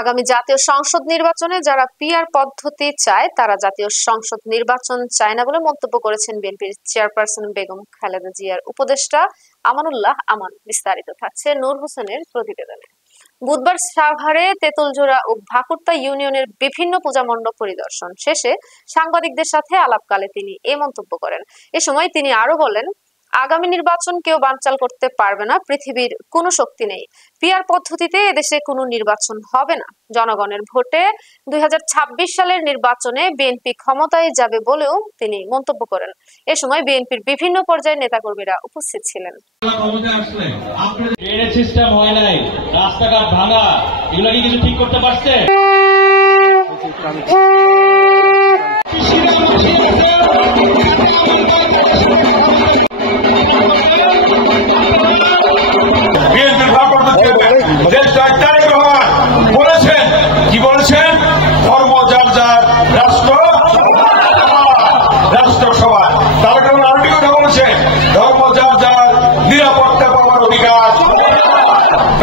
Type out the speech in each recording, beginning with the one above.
আগামী জাতীয় সংসদ নির্বাচনে যারা পিআর পদ্ধতি চায় তারা জাতীয় সংসদ নির্বাচন চায় না বলে মন্তব্য করেছেন বিএনপির চেয়ারপারসন বেগম খালেদা জিয়ার উপদেষ্টা আমানুল্লাহ আমান। বিস্তারিত থাকছে নূর হোসেনের প্রতিবেদনে। বুধবার সাভারে তেঁতুলজোড়া ও ভাকুরতা ইউনিয়নের বিভিন্ন পূজা মণ্ডপ পরিদর্শন শেষে সাংবাদিকদের সাথে আলাপকালে তিনি এ মন্তব্য করেন। এ সময় তিনি আরো বলেন, আগামী নির্বাচন কেউ বানচাল করতে পারবে না, পৃথিবীর কোনো শক্তি নেই। পিআর পদ্ধতিতে এদেশে কোনো নির্বাচন হবে না। জনগণের ভোটে 2026 সালের নির্বাচনে বিএনপি ক্ষমতায় যাবে বলেও তিনি মন্তব্য করেন। এ সময় বিএনপির বিভিন্ন পর্যায়ের নেতাকর্মীরা উপস্থিত ছিলেন। সিস্টেম হয় নাই, রাস্তাঘাট ভাঙা, এগুলো কি কিছু ঠিক করতে পারছে? বলেছেন কি বলেছেন, ধর্ম যার যার, রাষ্ট্র সবার। তার কারণে আরেকটি কথা বলেছেন, ধর্ম যার যার, নিরাপত্তা পাওয়ার অধিকার।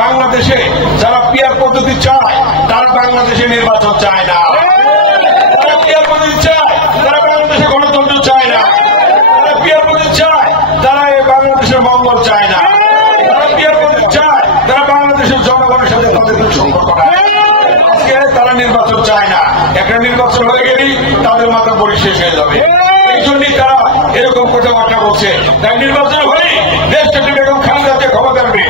বাংলাদেশে যারা পিআর পদ্ধতি চায় তারা বাংলাদেশে নির্বাচন চায় না। তারা পিআর পদ্ধতি চায়, তারা বাংলাদেশে গণতন্ত্র চায় না। তারা পিআর পদ্ধতি চায়, তারা এই বাংলাদেশের মঙ্গল চায় না। তারা পিআর পদ্ধতি চায়, তারা বাংলাদেশের জনগণের সাথে তাদের সম্পর্ক নাই। আজকে তারা নির্বাচন চায় না। একটা নির্বাচন হয়ে গেলেই তাদের মাথা বড়ি শেষ হয়ে যাবে। এই জন্যই তারা এরকম কথাবার্তা বলছে। তাই নির্বাচন হলেই দেশটাকে বেগম খালেদা জিয়া ক্ষমতা আসবে।